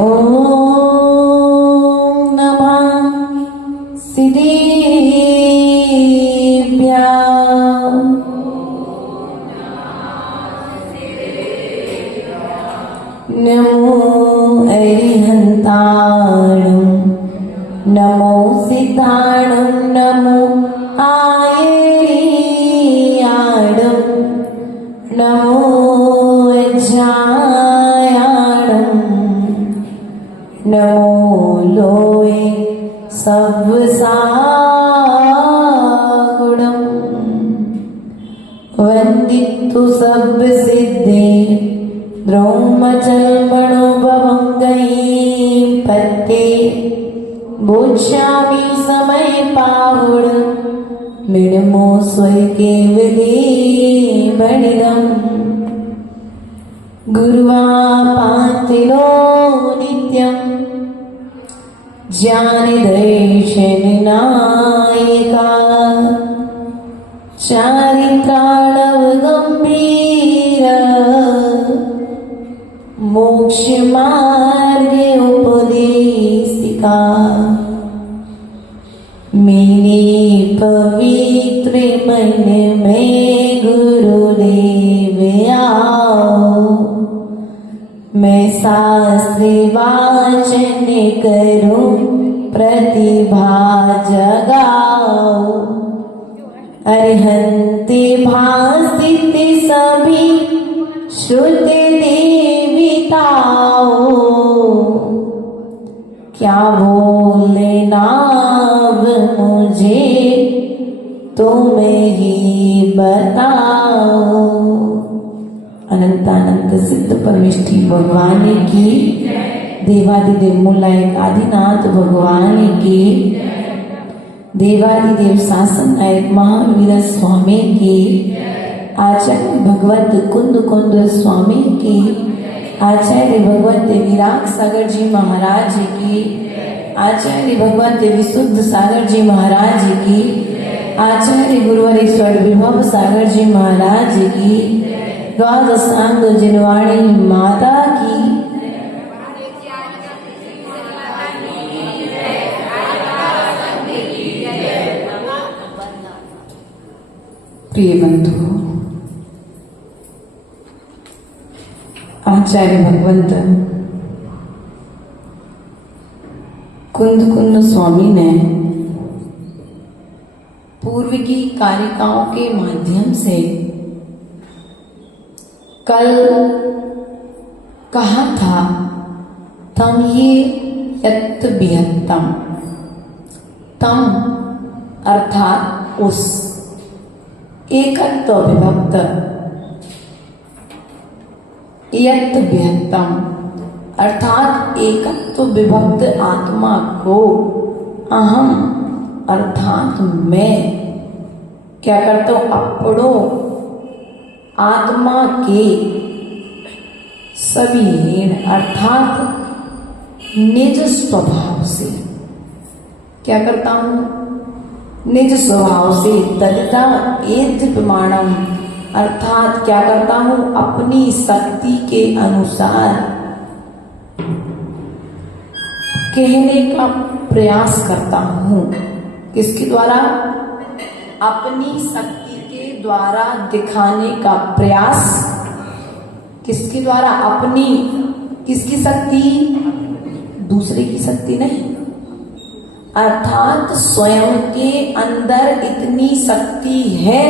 ओम नमः सिद्धेभ्यः। नमो अरिहन्ताणं नमो सिद्धाणं नमो आयर्याणं नमो अज्ञायाणं नमो लोये सब्बसागुणं वन्दितु सब्बसिद्धे द्रौमचल्मणोभवङ्गैः पत्ते बोध्यामि समय पाहुण मिणमो स्वैके विधि बणिदम् गुरुवापातिनो नित्यम् ज्ञानदर्शननायिका चारित्राणवगम्भीर मोक्षमार्गे उपदेशिका मेरे पवित्र मन में गुरुदेव आओ, मैं शास्त्र वाचन करूं प्रतिभा जगाओ। अरहन्ते भासित सभी शुद्ध देवताओ, क्या बोले नाम मुझे तुम ही बताओ। अनंतानंद सिद्ध परमेष्ठी भगवान की, देवादिदेव मूलायक आदिनाथ भगवान की, देवादिदेव शासन नायक महावीर स्वामी की, आचार्य भगवत कुंद कुंद स्वामी की, आचार्य भगवत विराग सागर जी महाराज की, आचार्य भगवत विशुद्ध सागर जी महाराज की, आचार्य गुरुवरेश्वर विभव सागर जी महाराज की, द्वादशांग जिनवाणी माता की। प्रिय बंधु, आचार्य भगवंत कुंद कुंद स्वामी ने पूर्व की कारिकाओं के माध्यम से कल कहा था, तम ये यत् विहत्तम। तम अर्थात उस, एकत्व विभक्त, यत् विहत्तम अर्थात एकत्व विभक्त आत्मा को अहम अर्थात मैं क्या करता हूं, अपनों आत्मा के सभी हीन अर्थात निज स्वभाव से क्या करता हूं, निज स्वभाव से तदिता एत प्रमाणम अर्थात क्या करता हूं, अपनी शक्ति के अनुसार कहने का प्रयास करता हूं। किसके द्वारा? अपनी शक्ति के द्वारा दिखाने का प्रयास। किसके द्वारा? अपनी, किसकी शक्ति? दूसरे की शक्ति नहीं, अर्थात स्वयं के अंदर इतनी शक्ति है,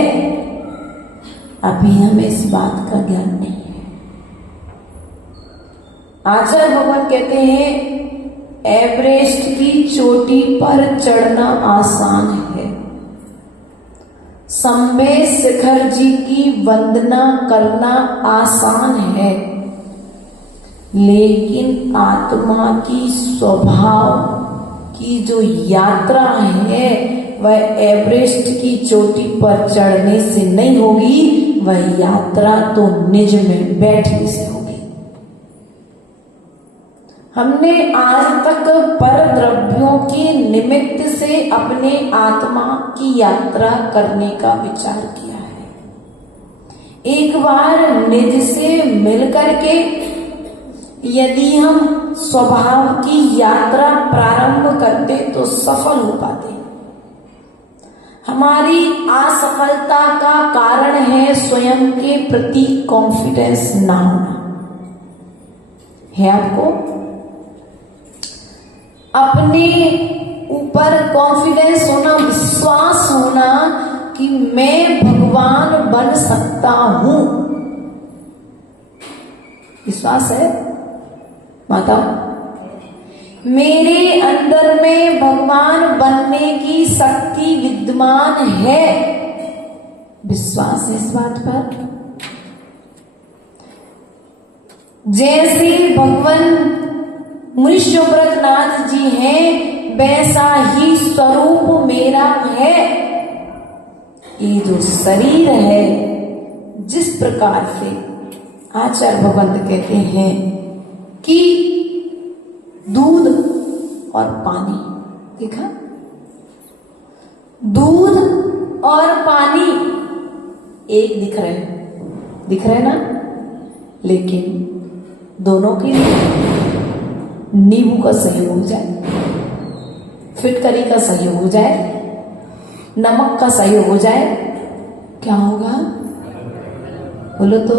अभी हमें इस बात का ज्ञान नहीं है। आचार्य भगवान कहते हैं, एवरेस्ट की चोटी पर चढ़ना आसान है, संबे शिखर जी की वंदना करना आसान है, लेकिन आत्मा की स्वभाव की जो यात्रा है वह एवरेस्ट की चोटी पर चढ़ने से नहीं होगी, वह यात्रा तो निज में बैठने से होगी। हमने आज तक पर द्रव्यों के निमित्त से अपने आत्मा की यात्रा करने का विचार किया है। एक बार निज से मिल करके यदि हम स्वभाव की यात्रा प्रारंभ करते तो सफल हो पाते। हमारी असफलता का कारण है स्वयं के प्रति कॉन्फिडेंस ना होना। है आपको अपने ऊपर कॉन्फिडेंस होना, विश्वास होना कि मैं भगवान बन सकता हूं। विश्वास है माता? मेरे अंदर में भगवान बनने की शक्ति विद्यमान है। विश्वास है इस बात पर? जैसे भगवान मुनीश्वरनाथ जी हैं, वैसा ही स्वरूप मेरा है। ये जो शरीर है, जिस प्रकार से आचार्य भगवंत कहते हैं कि दूध और पानी, देखा, दूध और पानी एक दिख रहे ना, लेकिन दोनों के लिए नींबू का सहयोग हो जाए, फिटकरी का सहयोग हो जाए, नमक का सहयोग हो जाए, क्या होगा? बोलो तो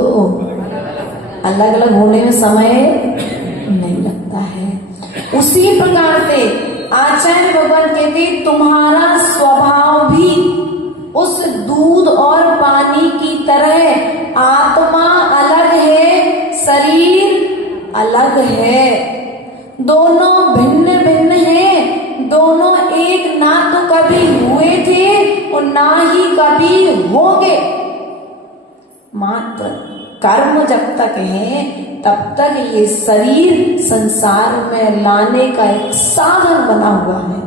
अलग अलग होने में समय नहीं लगता है। उसी प्रकार से आचार्य भगवान कहते तुम्हारा स्वभाव भी उस दूध और पानी की तरह, आत्मा अलग है, शरीर अलग है, दोनों भिन्न भिन्न हैं, दोनों एक ना तो कभी हुए थे और ना ही कभी होंगे। मात्र कर्म जब तक है तब तक ये शरीर संसार में लाने का एक साधन बना हुआ है।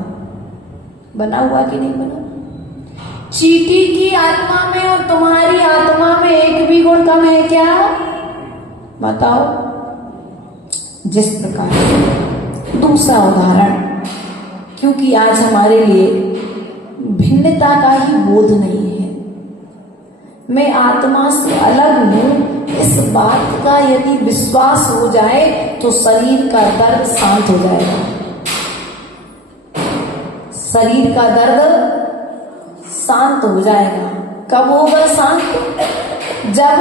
बना हुआ कि नहीं बना? चींटी की आत्मा में और तुम्हारी आत्मा में एक भी गुण कम है क्या? बताओ। जिस प्रकार, दूसरा उदाहरण, क्योंकि आज हमारे लिए भिन्नता का ही बोध नहीं है, मैं आत्मा से अलग हूं, इस बात का यदि विश्वास हो जाए तो शरीर का दर्द शांत हो जाएगा। शरीर का दर्द शांत हो जाएगा। कब होगा शांत? जब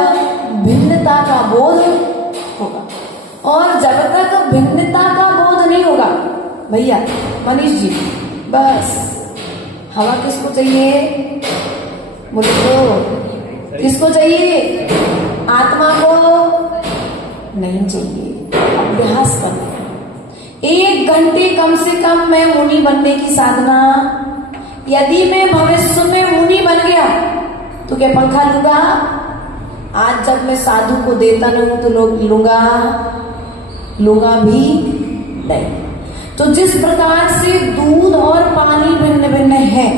भिन्नता का बोध होगा। और जब तक भिन्नता का बोध नहीं होगा, भैया मनीष जी, बस हवा किसको चाहिए? बोले तो किसको चाहिए? आत्मा को नहीं चाहिए। अभ्यास करना, 1 घंटे कम से कम मैं मुनि बनने की साधना। यदि मैं भविष्य में मुनि बन गया तो क्या पंखा लूंगा? आज जब मैं साधु को देता नहीं हूं तो लोग लूंगा भी नहीं। तो जिस प्रकार से दूध और पानी भिन्न भिन्न है,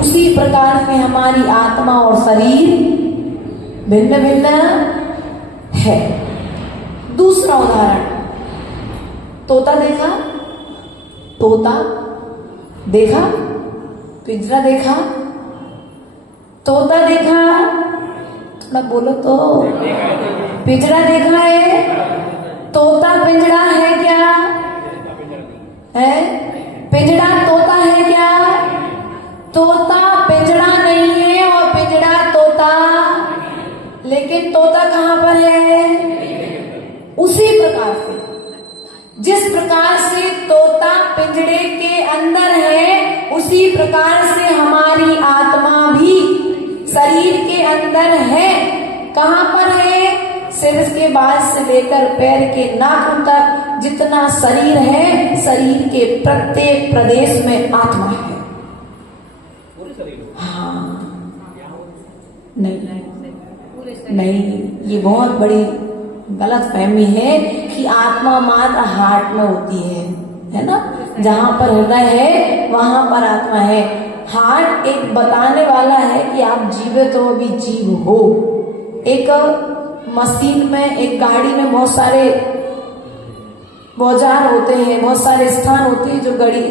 उसी प्रकार से हमारी आत्मा और शरीर भिन्न भिन्न है। दूसरा उदाहरण, तोता देखा? तोता देखा? पिंजरा देखा? तोता देखा? थोड़ा बोलो तो। पिंजरा देखा है? तोता पिंजरा है क्या? है? पिंजरा तोता है क्या? तोता पिंजरा नहीं है और पिंजरा तोता, लेकिन तोता कहां पर है? उसी प्रकार से, जिस प्रकार से तोता पिंजरे के अंदर है, उसी प्रकार से हमारी आत्मा भी शरीर के अंदर है। कहां पर है? सिर के बाल से लेकर पैर के नाखून तक जितना शरीर है, शरीर के प्रत्येक प्रदेश में आत्मा है। हाँ, नहीं, ये बहुत बड़ी गलत फहमी है कि आत्मा मात्र हार्ट में होती है ना? जहां पर हृदय है वहां पर आत्मा है। हार्ट एक बताने वाला है कि आप जीवित हो, अभी जीव हो। एक मशीन में, एक गाड़ी में बहुत सारे औजार होते हैं, बहुत सारे स्थान होते हैं जो गाड़ी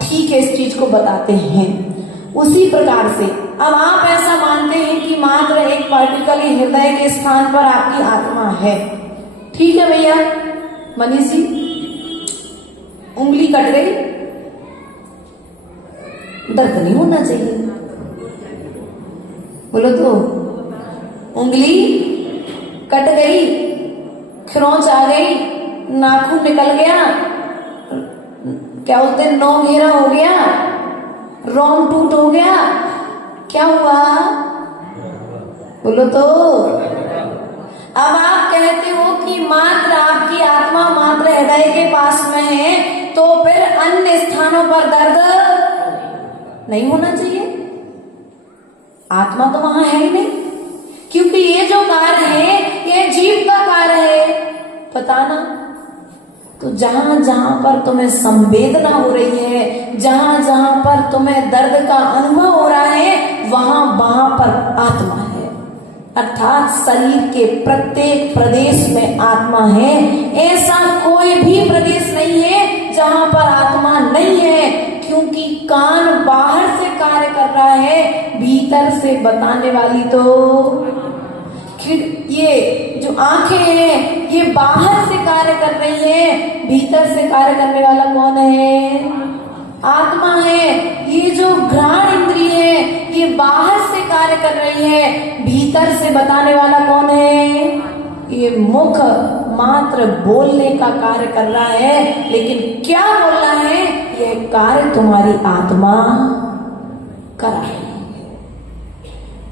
ठीक है इस चीज को बताते हैं। उसी प्रकार से अब आप ऐसा मानते हैं कि मात्र एक पार्टिकल ही हृदय के स्थान पर आपकी आत्मा है, ठीक है भैया मनीष जी, उंगली कट गई, दर्द नहीं होना चाहिए, बोलो तो। उंगली कट गई, खरोंच आ गई, नाखून निकल गया, क्या बोलते हैं, नौ घेरा हो गया, रोम टूट हो गया, क्या हुआ बोलो तो। अब आप कहते हो कि मात्र आपकी आत्मा मात्र हृदय के पास में है, तो फिर अन्य स्थानों पर दर्द नहीं होना चाहिए। आत्मा तो वहां है ही नहीं, क्योंकि ये जो कार्य है ये जीव का कार्य है, पता ना। तो जहां जहां पर तुम्हें संवेदना हो रही है, जहां जहां पर तुम्हें दर्द का अनुभव हो रहा है, वहां वहां पर आत्मा है। अर्थात शरीर के प्रत्येक प्रदेश में आत्मा है। ऐसा कोई भी प्रदेश नहीं है जहां पर आत्मा नहीं है, क्योंकि कान बाहर से कार्य कर रहा है, भीतर से बताने वाली तो ये जो आंखें हैं ये बाहर से कार्य कर रही है, भीतर से कार्य करने वाला कौन है? आत्मा है। ये जो घ्राण इंद्रिय है ये बाहर से कार्य कर रही है, भीतर से बताने वाला कौन है? ये मुख मात्र बोलने का कार्य कर रहा है, लेकिन क्या बोलना है यह कार्य तुम्हारी आत्मा कर रही है।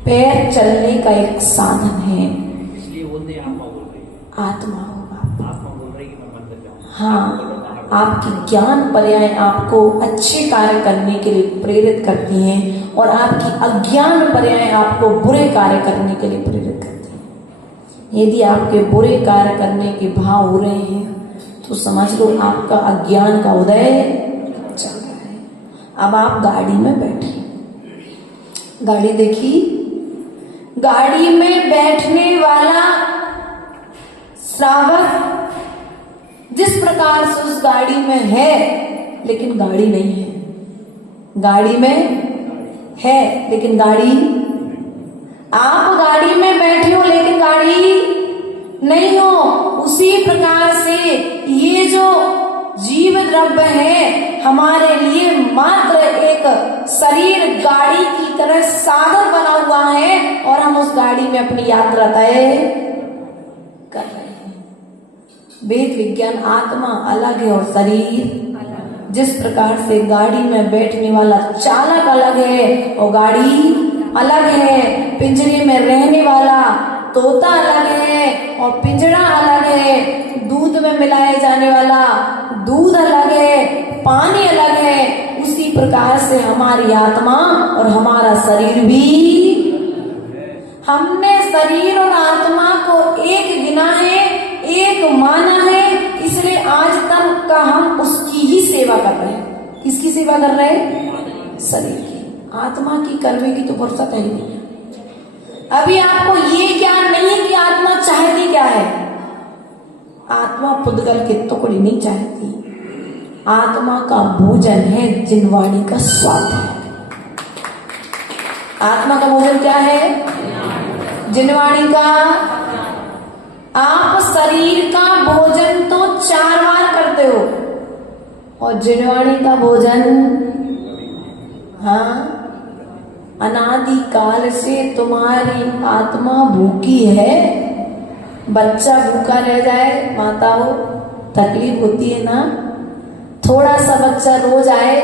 पैर चलने का एक साधन है, इसलिए बोलते हैं आत्मा बोल रही है। आत्मा होगा, आत्मा बोल रही है कि मैं मंदिर जाऊं। हाँ, आपकी ज्ञान पर्याय आपको अच्छे कार्य करने के लिए प्रेरित करती हैं और आपकी अज्ञान पर्याय आपको बुरे कार्य करने के लिए प्रेरित करती हैं। यदि आपके बुरे कार्य करने के भाव हो रहे हैं तो समझ लो आपका अज्ञान का उदय चल रहा है। अब आप गाड़ी में बैठे, गाड़ी देखी, गाड़ी में बैठने वाला श्रावक जिस प्रकार से उस गाड़ी में है, लेकिन गाड़ी नहीं है। गाड़ी में है लेकिन गाड़ी, आप गाड़ी में बैठे हो लेकिन गाड़ी नहीं हो। उसी प्रकार से ये जो जीव द्रव्य है हमारे लिए मात्र एक शरीर गाड़ी की तरह साधन बना हुआ है, और हम उस गाड़ी में अपनी यात्रा तय कर रहे हैं। वेद विज्ञान आत्मा अलग है और शरीर, जिस प्रकार से गाड़ी में बैठने वाला चालक अलग है और गाड़ी अलग है, पिंजरे में रहने वाला तोता अलग है और पिंजरा अलग है, दूध में मिलाए जाने वाला दूध अलग है, पानी अलग है, उसी प्रकार से हमारी आत्मा और हमारा शरीर भी। हमने शरीर और आत्मा को एक गिना है, एक माना है, इसलिए आज तक का हम उसकी ही सेवा कर रहे हैं। किसकी सेवा कर रहे हैं? शरीर की। आत्मा की करने की तो फुर्सत है ही नहीं। अभी आपको ये ज्ञान नहीं कि आत्मा चाहती क्या है। आत्मा पुद्गल के टुकड़े नहीं चाहती, आत्मा का भोजन है, जिनवाणी का स्वाद है। आत्मा का भोजन क्या है? जिनवाणी का। आप शरीर का भोजन तो 4 बार करते हो और जिनवाणी का भोजन, हाँ, अनादि काल से तुम्हारी आत्मा भूखी है। बच्चा भूखा रह जाए, माता हो, तकलीफ होती है ना। थोड़ा सा बच्चा रोज आए,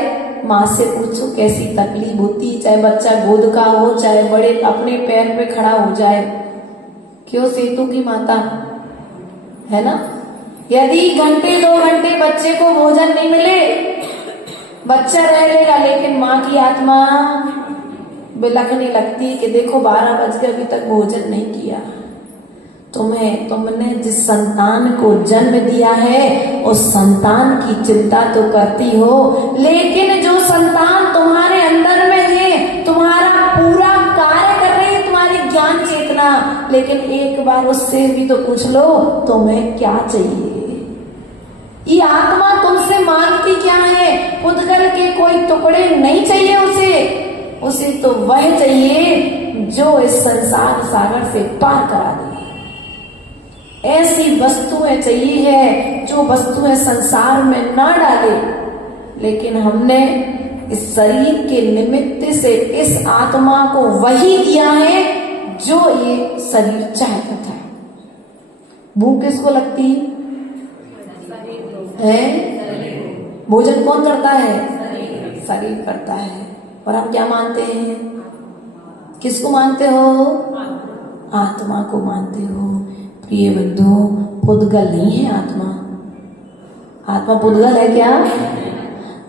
माँ से पूछो कैसी तकलीफ होती है, चाहे बच्चा गोद का हो चाहे बड़े, अपने पैर पे खड़ा हो जाए, क्यों सेतु की माता है ना। यदि घंटे 2 घंटे बच्चे को भोजन नहीं मिले, बच्चा रह लेगा, लेकिन माँ की आत्मा बिलखने लगती कि देखो 12 बज गए, अभी तक भोजन नहीं किया। तुमने जिस संतान को जन्म दिया है उस संतान की चिंता तो करती हो, लेकिन जो संतान तुम्हारे अंदर में है, तुम्हारा पूरा कार्य कर रही है तुम्हारी ज्ञान चेतना, लेकिन एक बार उससे भी तो पूछ लो तुम्हें क्या चाहिए। ये आत्मा तुमसे मांगती क्या है? पुद्गल के कोई टुकड़े नहीं चाहिए उसे तो वह चाहिए जो इस संसार सागर से पार करा दे। ऐसी वस्तुएं चाहिए है जो वस्तुएं संसार में ना डाले। लेकिन हमने इस शरीर के निमित्त से इस आत्मा को वही दिया है जो ये शरीर चाहता था। भूख किसको लगती है? भोजन कौन करता है? शरीर करता है। और हम क्या मानते हैं? किसको मानते हो? आत्मा को मानते हो। प्रिय बंधु, पुद्गल नहीं है आत्मा। आत्मा पुद्गल है क्या?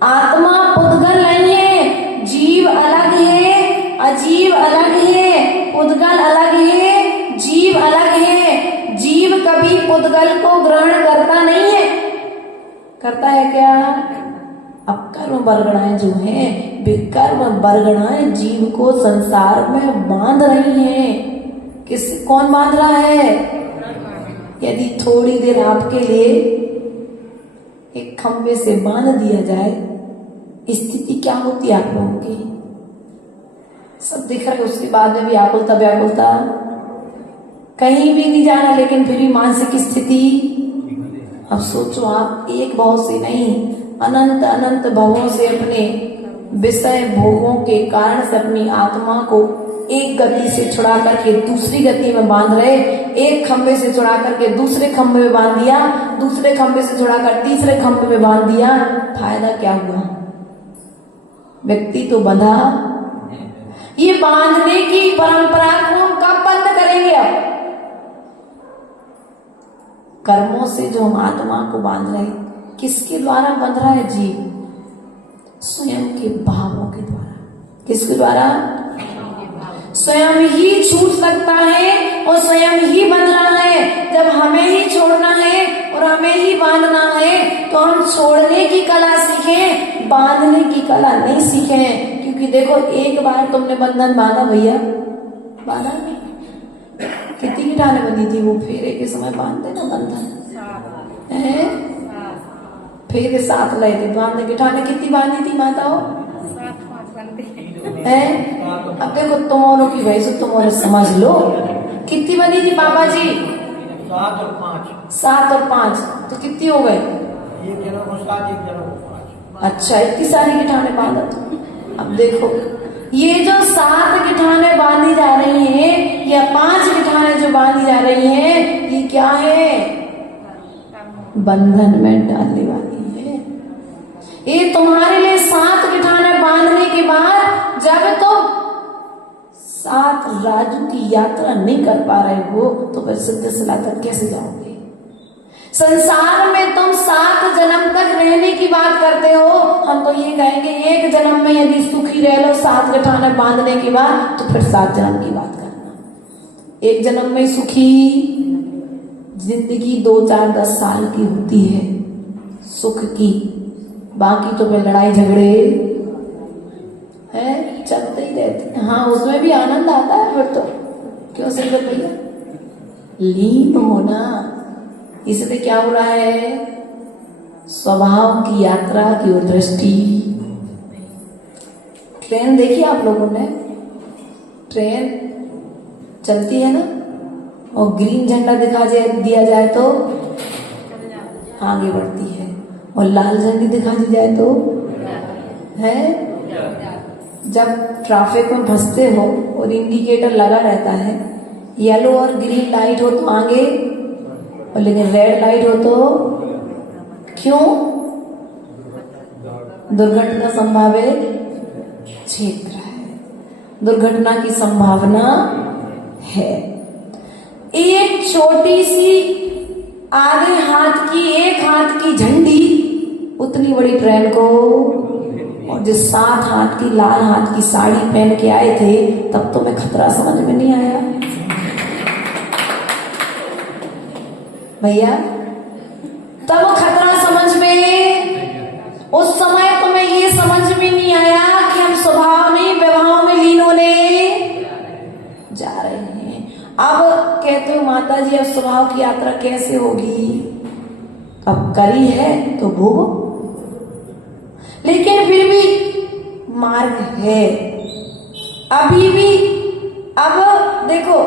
आत्मा पुद्गल नहीं है। जीव अलग है, अजीव अलग है, पुद्गल अलग है, जीव अलग है। जीव कभी पुद्गल को ग्रहण करता नहीं है। करता है क्या? अब कर्म बरगणाएं जो हैं, वे कर्म बरगणाएं जीव को संसार में बांध रही हैं। कौन बांध रहा है? यदि थोड़ी देर आपके लिए एक खंबे से बांध दिया जाए, स्थिति क्या होती है आप लोगों की? सब दिख रहा है, उसके बाद में भी आकुलता व्याकुलता, कहीं भी नहीं जाना, लेकिन फिर भी मानसिक स्थिति। अब सोचो, आप एक भाव से नहीं, अनंत अनंत भावों से अपने विषय भोगों के कारण से अपनी आत्मा को एक गति से छुड़ा करके दूसरी गति में बांध रहे। एक खंबे से छुड़ा करके दूसरे खंबे में बांध दिया, दूसरे खंबे से छुड़ाकर तीसरे खंबे में बांध दिया। फायदा क्या हुआ? व्यक्ति तो बंधा। ये बांधने की परंपरा को हम कब बंद करेंगे? अब कर्मों से जो हम आत्मा को बांध रहे, किसके द्वारा बंध रहा है? जीव स्वयं के भावों के द्वारा। किसके द्वारा? स्वयं ही छूट सकता है और स्वयं ही बंध रहा है। जब हमें ही छोड़ना है और हमें ही बांधना है, तो हम छोड़ने की कला सीखें, बांधने की कला नहीं सीखें। क्योंकि देखो, एक बार तुमने बंधन बांधा भैया, बांधा कितनी गिटाने बनी थी वो फेरे के समय बांधते ना बंधन है। फेरे 7 लए थे बांधने, गिटाने कितनी बांधी थी माताओं? 7 है। अब देखो तुमों की भाई सो तुमों समझ लो कितनी बनी थी पापा जी? 7 और 5। 7 और 5 तो कितनी हो गई? एक जन को 7, एक जन को 5। अच्छा, इतनी सारी गिटाने बांधा तो। अब देखो, ये जो 7 गिटाने बांधी जा रही हैं या 5 गिटाने जो बांधी जा रही हैं, ये क्या है? बंधन में डालने वाली है। ये तुम्हारे लिए 7 गिटाने बांधने के बाद जब तुम 7 राज्यों की यात्रा नहीं कर पा रहे हो, तो फिर सिद्ध सलातर कैसे जाओगे? संसार में तुम 7 जन्म तक रहने की बात करते हो। हम तो ये कहेंगे, एक जन्म में यदि सुखी रह लो 7 गिटाने बांधने के बाद, तो फिर 7 जन्म की बात करना। एक जन्म में सुखी जिंदगी 2, 4, 10 साल की होती है सुख की, बाकी तो फिर लड़ाई झगड़े है चलते ही रहते हैं। हाँ, उसमें भी आनंद आता है फिर तो। क्यों सिंगर भैया? लीन होना। इसलिए क्या हो रहा है? स्वभाव की यात्रा की ओर दृष्टि। ट्रेन देखी आप लोगों ने? ट्रेन चलती है ना, और ग्रीन झंडा दिया जाए तो आगे बढ़ती है, और लाल झंडी दिखा दी जाए तो है। जब ट्रैफिक में फंसते हो और इंडिकेटर लगा रहता है, येलो और ग्रीन लाइट हो तो आगे, और लेकिन रेड लाइट हो तो क्यों? दुर्घटना संभावित क्षेत्र है, दुर्घटना की संभावना है। एक छोटी सी आधे हाथ की, एक हाथ की झंडी उतनी बड़ी ट्रेन को, और जो 7 हाथ की लाल हाथ की साड़ी पहन के आए थे, तब तो मैं खतरा समझ में नहीं आया भैया। तब खतरा समझ में, उस समय तुम्हें ये समझ में नहीं आया कि हम स्वभाव में, व्यवहार में लीन होने जा रहे हैं। अब कहते हो माता जी, अब स्वभाव की यात्रा कैसे होगी? अब करी है तो भोगो, लेकिन फिर भी मार्ग है अभी भी। अब देखो,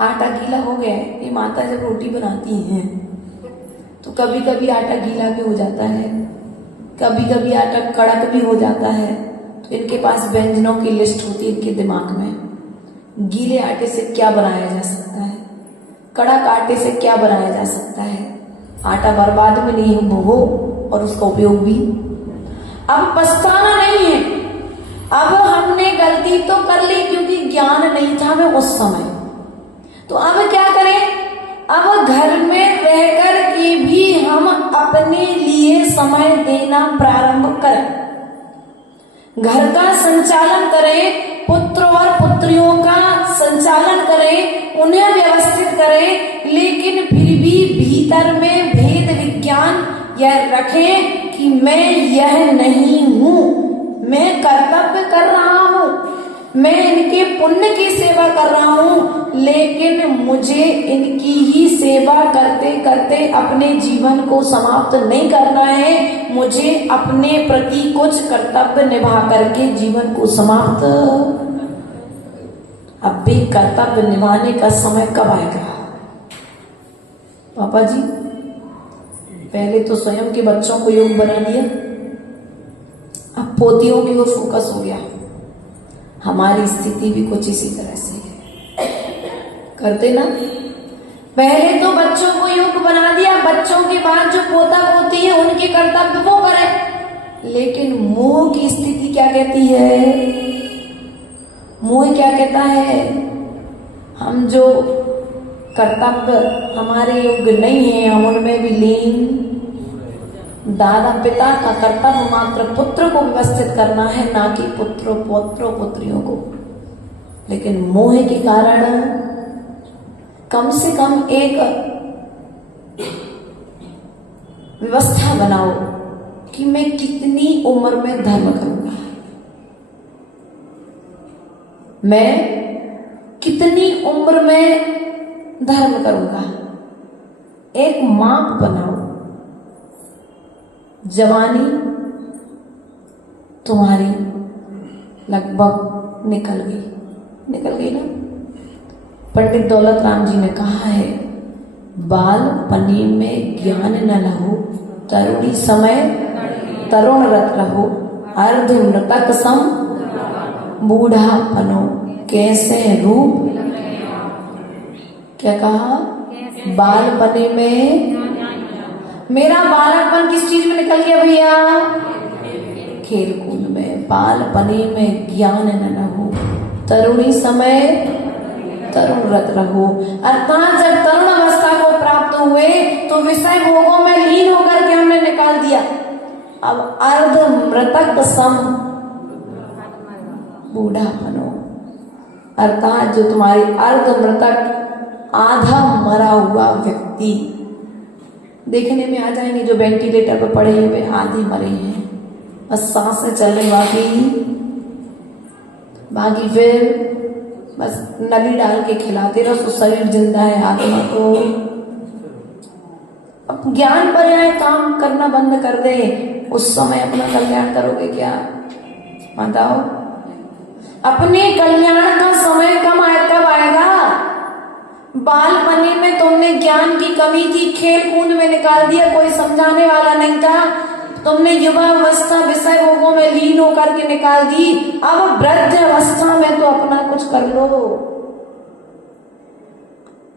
आटा गीला हो गया है। ये माता जब रोटी बनाती हैं तो कभी कभी आटा गीला भी हो जाता है, कभी कभी आटा कड़क भी हो जाता है। तो इनके पास व्यंजनों की लिस्ट होती है इनके दिमाग में। गीले आटे से क्या बनाया जा सकता है, कड़क आटे से क्या बनाया जा सकता है, आटा बर्बाद में नहीं हो और उसका उपयोग भी। अब पछताना नहीं है, अब हमने गलती तो कर ली क्योंकि ज्ञान नहीं था हमें उस समय। तो अब क्या करें, अब घर में रहकर के भी हम अपने लिए समय देना प्रारंभ करें, घर का संचालन करें, पुत्र और पुत्रियों का संचालन करें, उन्हें व्यवस्थित करें, लेकिन फिर भी भीतर में भेद विज्ञान यह रखें कि मैं यह नहीं हूं, मैं कर्तव्य कर रहा हूं, मैं इनके पुण्य की सेवा कर रहा हूं, लेकिन मुझे इनकी ही सेवा करते करते अपने जीवन को समाप्त नहीं करना है। मुझे अपने प्रति कुछ कर्तव्य निभा करके जीवन को समाप्त। अब भी कर्तव्य निभाने का समय कब आएगा पापा जी? पहले तो स्वयं के बच्चों को योग बना दिया, अब पोतियों की ओर फोकस हो गया। हमारी स्थिति भी कुछ इसी तरह से है, करते ना? पहले तो बच्चों को योग बना दिया, बच्चों के बाद जो पोता पोती है उनके कर्तव्य वो करें। लेकिन मोह की स्थिति क्या कहती है? मोह क्या कहता है? हम जो कर्तव्य हमारे योग्य नहीं है हम उनमें भी लीन। दादा पिता का कर्तव्य मात्र पुत्र को व्यवस्थित करना है, ना कि पुत्र पौत्र पुत्रियों को। लेकिन मोह के कारण कम से कम एक व्यवस्था बनाओ कि मैं कितनी उम्र में धर्म करूंगा, मैं कितनी उम्र में धर्म करूंगा। एक माप बनाओ। जवानी तुम्हारी लगभग निकल गई ना? पंडित दौलत राम जी ने कहा है, बालपनी में ज्ञान न लहो, तरुणी समय तरुण रत रहो, अर्ध मृतक सम बूढ़ापनो, कैसे रूप। क्या कहा? बालपने में, मेरा बालकपन किस चीज में निकल गया भैया? खेल कूद में। बालपने में ज्ञान न हो, तरुणी समय तरुण रत रहो। अर्थात जब तरुण अवस्था को प्राप्त हुए तो विषय भोगों में लीन होकर के हमने निकाल दिया। अब अर्ध मृतक सम बूढ़ापनो, अर्थात जो तुम्हारी अर्ध मृतक आधा मरा हुआ व्यक्ति देखने में आ जाएंगे, जो वेंटिलेटर पर पड़े हुए आधे मरे हैं, बस सांसें चलने बाकी फिर बस नली डाल के खिलाते रहो तो शरीर जिंदा है, आत्मा को। अब ज्ञान पर्याय काम करना बंद कर दे, उस समय अपना कल्याण करोगे क्या? बताओ। अपने कल्याण का समय कब आएगा? बालपने में तुमने ज्ञान की कमी थी, खेल कूद में निकाल दिया, कोई समझाने वाला नहीं था, तुमने युवा अवस्था विषय भोगों में लीन होकर के निकाल दी। अब वृद्ध अवस्था में तो अपना कुछ कर लो।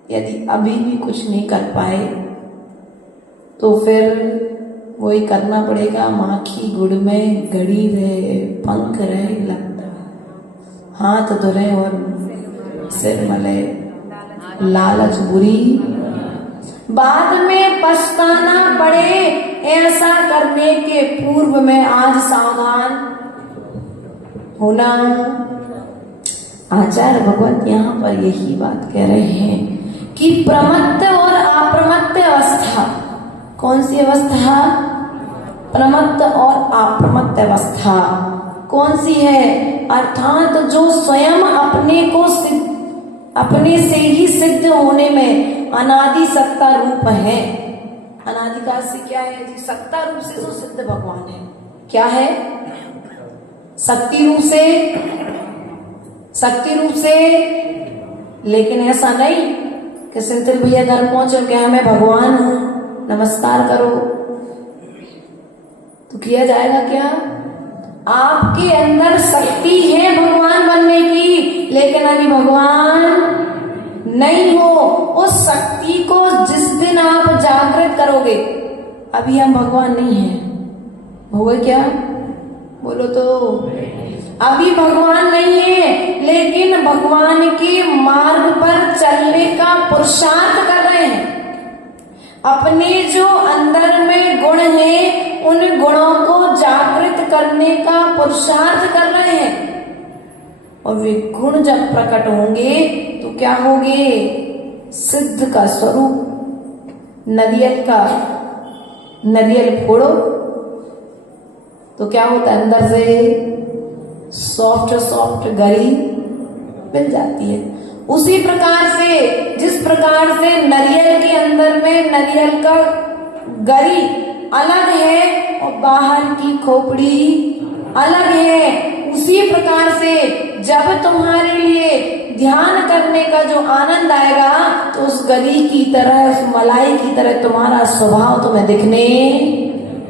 यदि अभी भी कुछ नहीं कर पाए तो फिर वही करना पड़ेगा, माखी गुड़ में गड़ी रहे, पंख रहे लगता, हाथ धुले और सिर मले, लालच बुरी, बाद में पछताना पड़े। ऐसा करने के पूर्व में आज सावधान होना। आचार्य भगवत यहाँ पर यही बात कह रहे हैं कि प्रमत्त और अप्रमत्त अवस्था, कौन सी अवस्था? प्रमत्त और अप्रमत्त अवस्था कौन सी है? अर्थात जो स्वयं अपने से ही सिद्ध होने में अनादि सत्ता रूप है। अनादि का से क्या है जी? सत्ता रूप से जो सिद्ध भगवान है। क्या है? शक्ति रूप से लेकिन ऐसा नहीं कि सेंथिल भैया घर पहुंचे कि मैं भगवान हूं, नमस्कार करो, तो किया जाएगा क्या? आपके अंदर शक्ति है भगवान बनने की, लेकिन अभी भगवान नहीं हो। उस शक्ति को जिस दिन आप जागृत करोगे, अभी हम भगवान नहीं हैं, होगा क्या? बोलो तो। अभी भगवान नहीं है, लेकिन भगवान के मार्ग पर चलने का पुरुषार्थ कर रहे हैं। अपने जो अंदर में गुण है, उन गुणों को जागृत करने का पुरुषार्थ कर रहे हैं। और वे गुण जब प्रकट होंगे तो क्या होंगे? सिद्ध का स्वरूप। नरियल फोड़ो तो क्या होता है? अंदर से सॉफ्ट गरी मिल जाती है। उसी प्रकार से, जिस प्रकार से नारियल के अंदर में नारियल का गरी अलग है और बाहर की खोपड़ी अलग है, उसी प्रकार से जब तुम्हारे लिए ध्यान करने का जो आनंद आएगा, तो उस गरी की तरह, उस मलाई की तरह तुम्हारा स्वभाव तुम्हें दिखने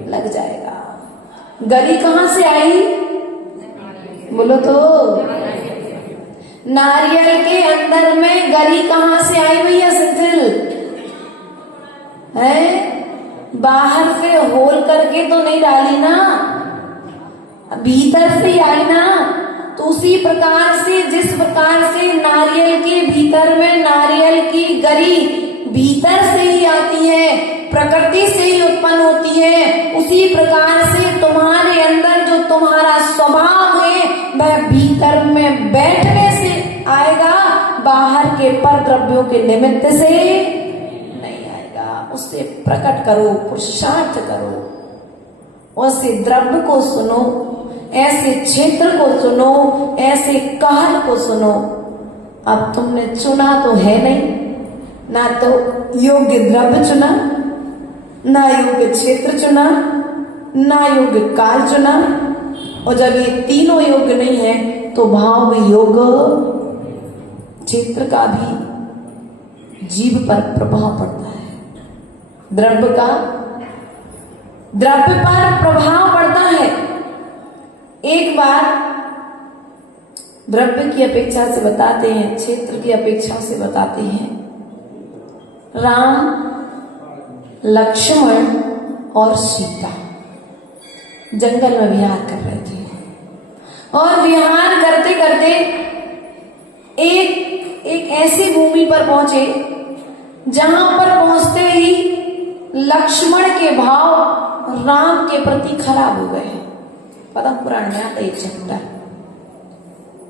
लग जाएगा। गरी कहां से आई? बोलो तो। नारियल के अंदर में गरी कहां से आई भैया सेंथिल? है बाहर से होल करके तो नहीं डाली ना, भीतर से आई ना। तो उसी प्रकार से, जिस प्रकार से नारियल के भीतर में नारियल की गरी भीतर से ही आती है, प्रकृति से ही उत्पन्न होती है, उसी प्रकार से तुम्हारे अंदर जो तुम्हारा स्वभाव है, वह भीतर में बैठने से आएगा, बाहर के पर द्रव्यों के निमित्त से नहीं आएगा। उससे प्रकट करो, पुरुषार्थ करो। ऐसे द्रव्य को सुनो, ऐसे क्षेत्र को सुनो, ऐसे काल को सुनो। अब तुमने चुना तो है नहीं, ना तो योग्य द्रव्य चुना, ना योग्य क्षेत्र चुना, ना योग्य काल चुना। और जब ये तीनों योग्य नहीं है, तो भाव में योग, क्षेत्र का भी जीव पर प्रभाव पड़ता है, द्रव्य का द्रव्य पर प्रभाव पड़ता है। एक बार द्रव्य की अपेक्षा से बताते हैं, क्षेत्र की अपेक्षा से बताते हैं। राम, लक्ष्मण और सीता जंगल में विहार कर रहे थे, और विहार करते करते एक ऐसी भूमि पर पहुंचे जहां पर पहुंचते ही लक्ष्मण के भाव राम के प्रति खराब हो गए। पद्म पुराण में आता एक चैप्टर,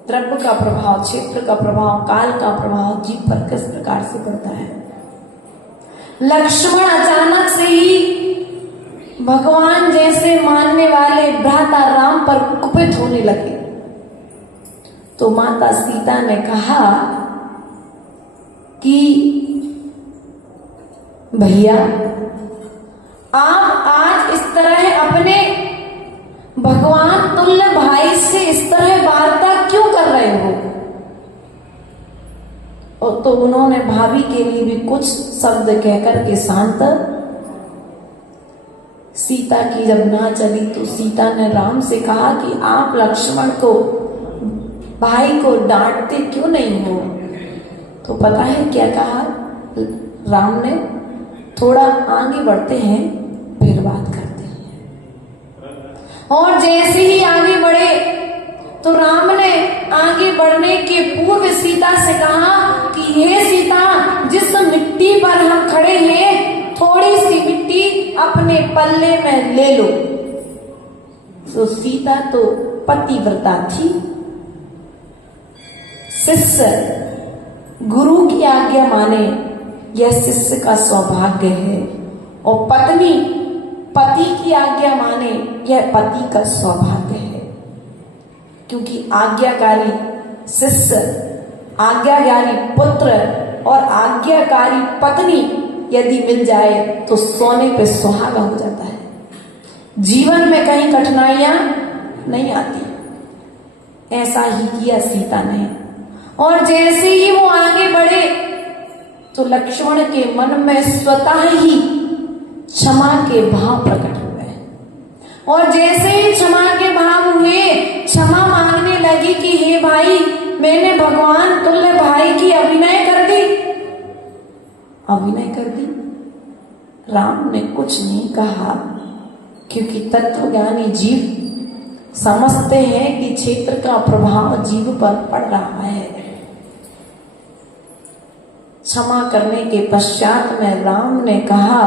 द्रव्य का प्रभाव, क्षेत्र का प्रभाव, काल का प्रभाव जीव पर किस प्रकार से पड़ता है। लक्ष्मण अचानक से ही भगवान जैसे मानने वाले भ्राता राम पर कुपित होने लगे। तो माता सीता ने कहा कि भैया, आप आज इस तरह अपने भगवान तुल्य भाई से इस तरह वार्ता क्यों कर रहे हो? और तो उन्होंने भाभी के लिए भी कुछ शब्द कहकर के शांत। सीता की जब ना चली तो सीता ने राम से कहा कि आप लक्ष्मण को, भाई को डांटते क्यों नहीं हो? तो पता है क्या कहा राम ने? थोड़ा आगे बढ़ते हैं फिर बात करते हैं। और जैसे ही आगे बढ़े तो राम ने आगे बढ़ने के पूर्व सीता से कहा कि हे सीता, जिस मिट्टी पर हम खड़े हैं, थोड़ी सी मिट्टी अपने पल्ले में ले लो। तो सीता तो पतिव्रता थी, शिष्य गुरु की आज्ञा माने, यह शिष्य का सौभाग्य है। और पत्नी पति की आज्ञा माने, यह पति का सौभाग्य है। क्योंकि आज्ञाकारी शिष्य, आज्ञाकारी पुत्र और आज्ञाकारी पत्नी यदि मिल जाए तो सोने पे सुहागा हो जाता है, जीवन में कहीं कठिनाइयां नहीं आती। ऐसा ही किया सीता ने। और जैसे ही वो आगे बढ़े तो लक्ष्मण के मन में स्वतः ही क्षमा के भाव प्रकट हुए। और जैसे ही क्षमा के भाव हुए, क्षमा मांगने लगी कि हे भाई, मैंने भगवान तुल्य भाई की अभिनय कर दी। अभिनय कर दी। राम ने कुछ नहीं कहा, क्योंकि तत्वज्ञानी जीव समझते हैं कि क्षेत्र का प्रभाव जीव पर पड़ रहा है। क्षमा करने के पश्चात में राम ने कहा,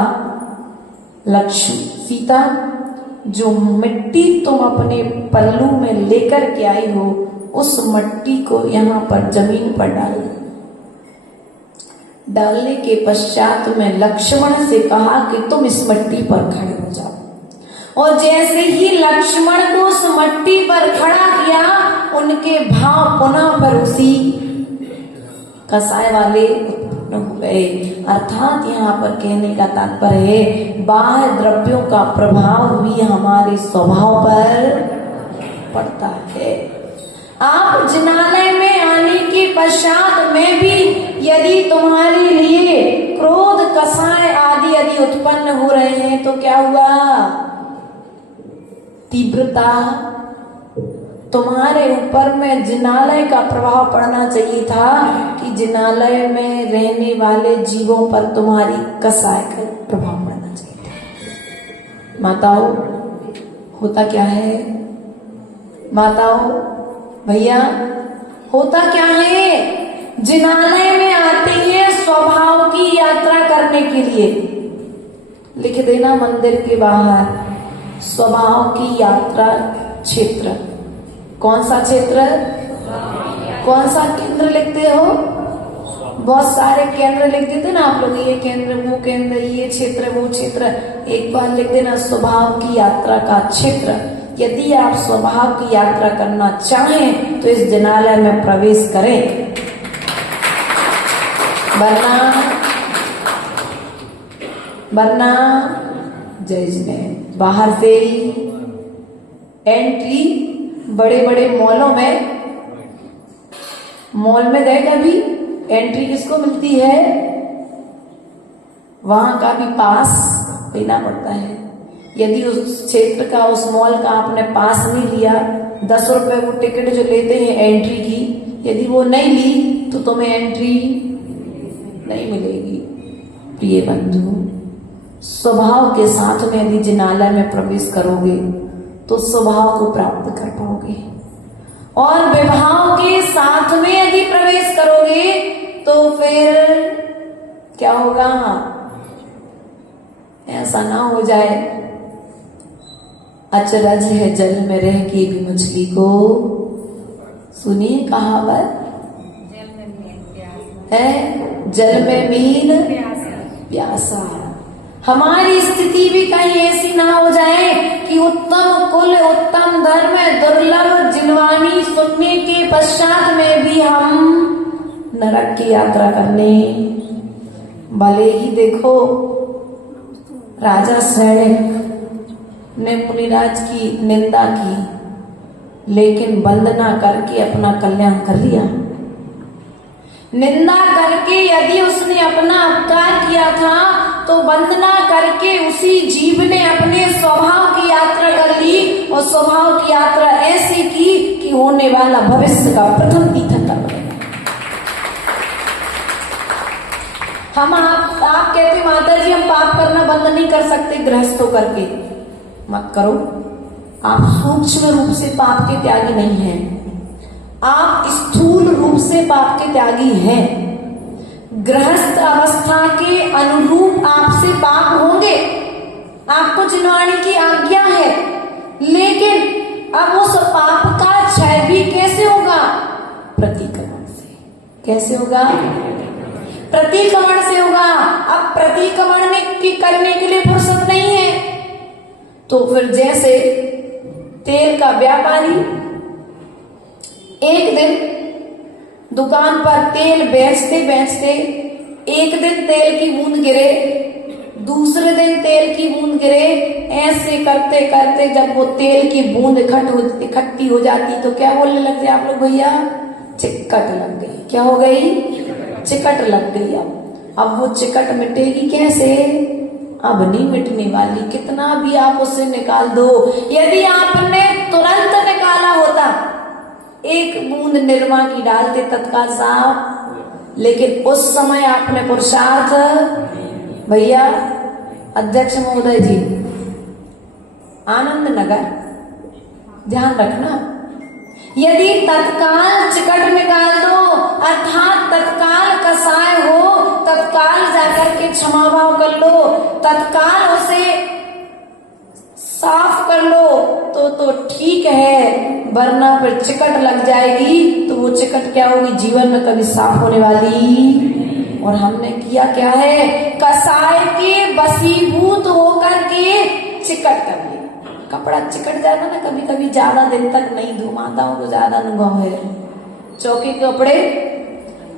लक्ष्मण सीता, जो मिट्टी तुम अपने पल्लू में लेकर के आई हो, उस मिट्टी को यहाँ पर जमीन पर डाल। डालने के पश्चात में लक्ष्मण से कहा कि तुम इस मिट्टी पर खड़े हो जाओ। और जैसे ही लक्ष्मण को उस मिट्टी पर खड़ा किया, उनके भाव पुनः पर उसी कसाय वाले उत्पन्न हो गए। अर्थात यहाँ पर कहने का तात्पर्य है, बाह्य द्रव्यों का प्रभाव भी हमारे स्वभाव पर पड़ता है। आप जिनालय में आने के पश्चात में भी यदि तुम्हारे लिए क्रोध, कसाय आदि यदि उत्पन्न हो रहे हैं तो क्या हुआ? तीव्रता तुम्हारे ऊपर में जिनालय का प्रभाव पड़ना चाहिए था कि जिनालय में रहने वाले जीवों पर तुम्हारी कसाय का प्रभाव पड़ना चाहिए था। माताओं, होता क्या है? माताओं, भैया, होता क्या है? जिनालय में आते हैं स्वभाव की यात्रा करने के लिए। लिख देना मंदिर के बाहर, स्वभाव की यात्रा क्षेत्र। कौन सा क्षेत्र? कौन सा केंद्र लिखते हो? बहुत सारे केंद्र लिख देते ना आप लोग, ये केंद्र, वो केंद्र, ये क्षेत्र, वो क्षेत्र। एक बार लिख देना स्वभाव की यात्रा का क्षेत्र। यदि आप स्वभाव की यात्रा करना चाहें तो इस जिनालय में प्रवेश करें, वरना जय जय बाहर से एंट्री। बड़े बड़े मॉलों में, मॉल में गए कभी? एंट्री किसको मिलती है? वहां का भी पास लेना पड़ता है। यदि उस क्षेत्र का, उस मॉल का आपने पास नहीं लिया, 10 रुपए वो टिकट जो लेते हैं एंट्री की, यदि वो नहीं ली तो तुम्हें एंट्री नहीं मिलेगी। प्रिय बंधु, स्वभाव के साथ में यदि जिनालय में प्रवेश करोगे तो स्वभाव को प्राप्त कर पाओगे, और विभाव के साथ में यदि प्रवेश करोगे तो फिर क्या होगा? ऐसा ना हो जाए, अचरज है जल में रह के भी मछली को, सुनिए कहावत है, जल में मीन प्यासा। हमारी स्थिति भी कहीं ऐसी ना हो जाए कि उत्तम कुल, उत्तम धर्म, दुर्लभ जिनवानी सुनने के पश्चात में भी हम नरक की यात्रा करने। भले ही देखो, राजा सैनिक ने मुनिराज की निंदा की, लेकिन वंदना करके अपना कल्याण कर लिया। निंदा करके यदि उसने अपना अपकार किया था तो वंदना करके उसी जीव ने अपने स्वभाव की यात्रा कर ली, और स्वभाव की यात्रा ऐसी की कि होने वाला भविष्य का प्रथम तीर्थंकर बने। हम आप कहते माता जी हम पाप करना बंद नहीं कर सकते गृहस्थ होकर के, मत करो। आप सूक्ष्म रूप से पाप के त्यागी नहीं हैं, आप स्थूल रूप से पाप के त्यागी हैं। गृहस्थ अवस्था के अनुरूप आपसे पाप होंगे, आपको जिनवाणी की आज्ञा है, लेकिन अब उस पाप का क्षय भी कैसे होगा? प्रतिक्रमण से। कैसे होगा? प्रतिक्रमण से होगा। अब प्रतिक्रमण करने के लिए फुर्सत नहीं है, तो फिर जैसे तेल का व्यापारी एक दिन दुकान पर तेल बेचते बेचते एक दिन तेल की बूंद गिरे, दूसरे दिन तेल की बूंद गिरे, ऐसे करते करते जब वो तेल की बूंद इकट्ठी हो जाती तो क्या बोलने लग जाए आप लोग? भैया चिकट लग गई। क्या हो गई? चिकट लग गई। अब वो चिकट मिटेगी कैसे? अब नहीं मिटने वाली, कितना भी आप उसे निकाल दो। यदि आपने तुरंत निकाला होता, एक बूंद निरमा की डालते तत्काल साफ, लेकिन उस समय आपने पुरुषार्थ, भैया अध्यक्ष महोदय जी, आनंद नगर ध्यान रखना, यदि तत्काल चिकट निकाल दो, अर्थात तत्काल कसाय हो, तत्काल जाकर के क्षमा भाव कर लो, तत्काल उसे साफ कर लो तो ठीक है, वरना फिर चिकट लग जाएगी तो वो चिकट क्या होगी? जीवन में कभी साफ होने वाली। और हमने किया क्या है? कसाय के वशीभूत होकर के चिकट कर लिया। कपड़ा चिकट जाता ना कभी कभी, ज्यादा दिन तक नहीं धो, माताओं को ज्यादा अनुभव है। चौके के कपड़े,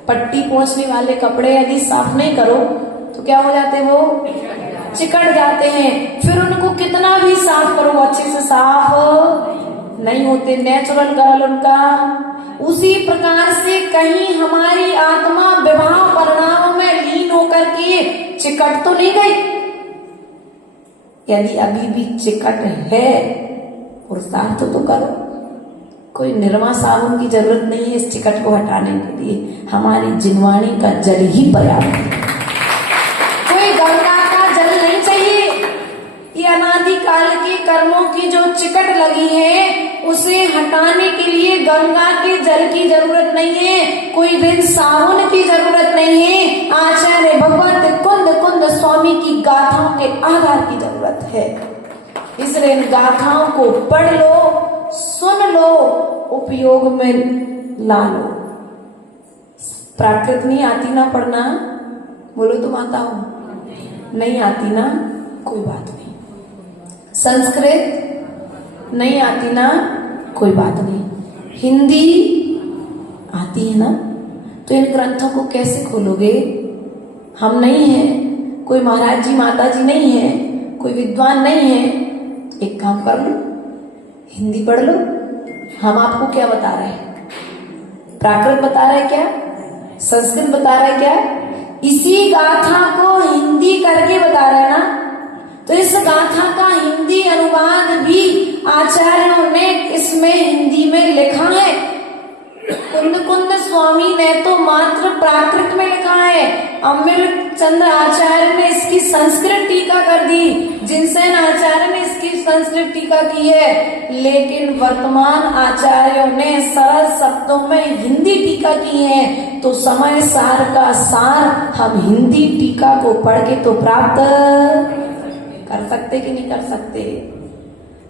पट्टी पोंछने वाले कपड़े यदि साफ नहीं करो तो क्या हो जाते? वो चिकट जाते हैं। फिर उनको कितना भी साफ करो, अच्छे से साफ नहीं होते, नेचुरल कलर उनका। उसी प्रकार से कहीं हमारी आत्मा विवाह परिणामों में लीन होकर के चिकट तो नहीं गई। यदि अभी भी चिकट है, पुरुषार्थ तो करो। कोई निरमा साबुन की जरूरत नहीं है इस चिकट को हटाने के लिए, हमारी जिनवाणी का जल ही पर्याप्त है। कोई गंगा का जल नहीं चाहिए। ये अनादि काल के कर्मों की जो चिकट लगी है उसे हटाने के लिए गंगा के जल की जरूरत नहीं है, कोई दिन साबुन की जरूरत नहीं है, आचार्य भगवत कुंद स्वामी की गाथाओं के आधार की जरूरत है। इसलिए इन गाथाओं को पढ़ लो, सुन लो, उपयोग में ला लो। प्राकृत नहीं आती ना पढ़ना, बोलो तो माताओं, नहीं आती ना, कोई बात नहीं। संस्कृत नहीं आती ना, कोई बात नहीं। हिंदी आती है ना, तो इन ग्रंथों को कैसे खोलोगे? हम नहीं हैं, कोई महाराज जी माता जी नहीं है, कोई विद्वान नहीं है। एक काम कर लो, हिंदी पढ़ लो। हम आपको क्या बता रहे हैं? प्राकृत बता रहे क्या? संस्कृत बता रहे क्या? इसी गाथा को हिंदी करके बता रहे ना। तो इस गाथा का हिंदी अनुवाद भी आचार्यों ने इसमें हिंदी में लिखा है। कुंद स्वामी ने तो मात्र प्राकृत में लिखा है, अमृत चंद्र आचार्य ने इसकी संस्कृत टीका कर दी, जिनसेन आचार्य ने इसकी संस्कृत टीका की है, लेकिन वर्तमान आचार्यों ने सरल शब्दों में हिंदी टीका की है। तो समय सार का सार हम हिंदी टीका को पढ़ के तो प्राप्त कर सकते कि नहीं कर सकते?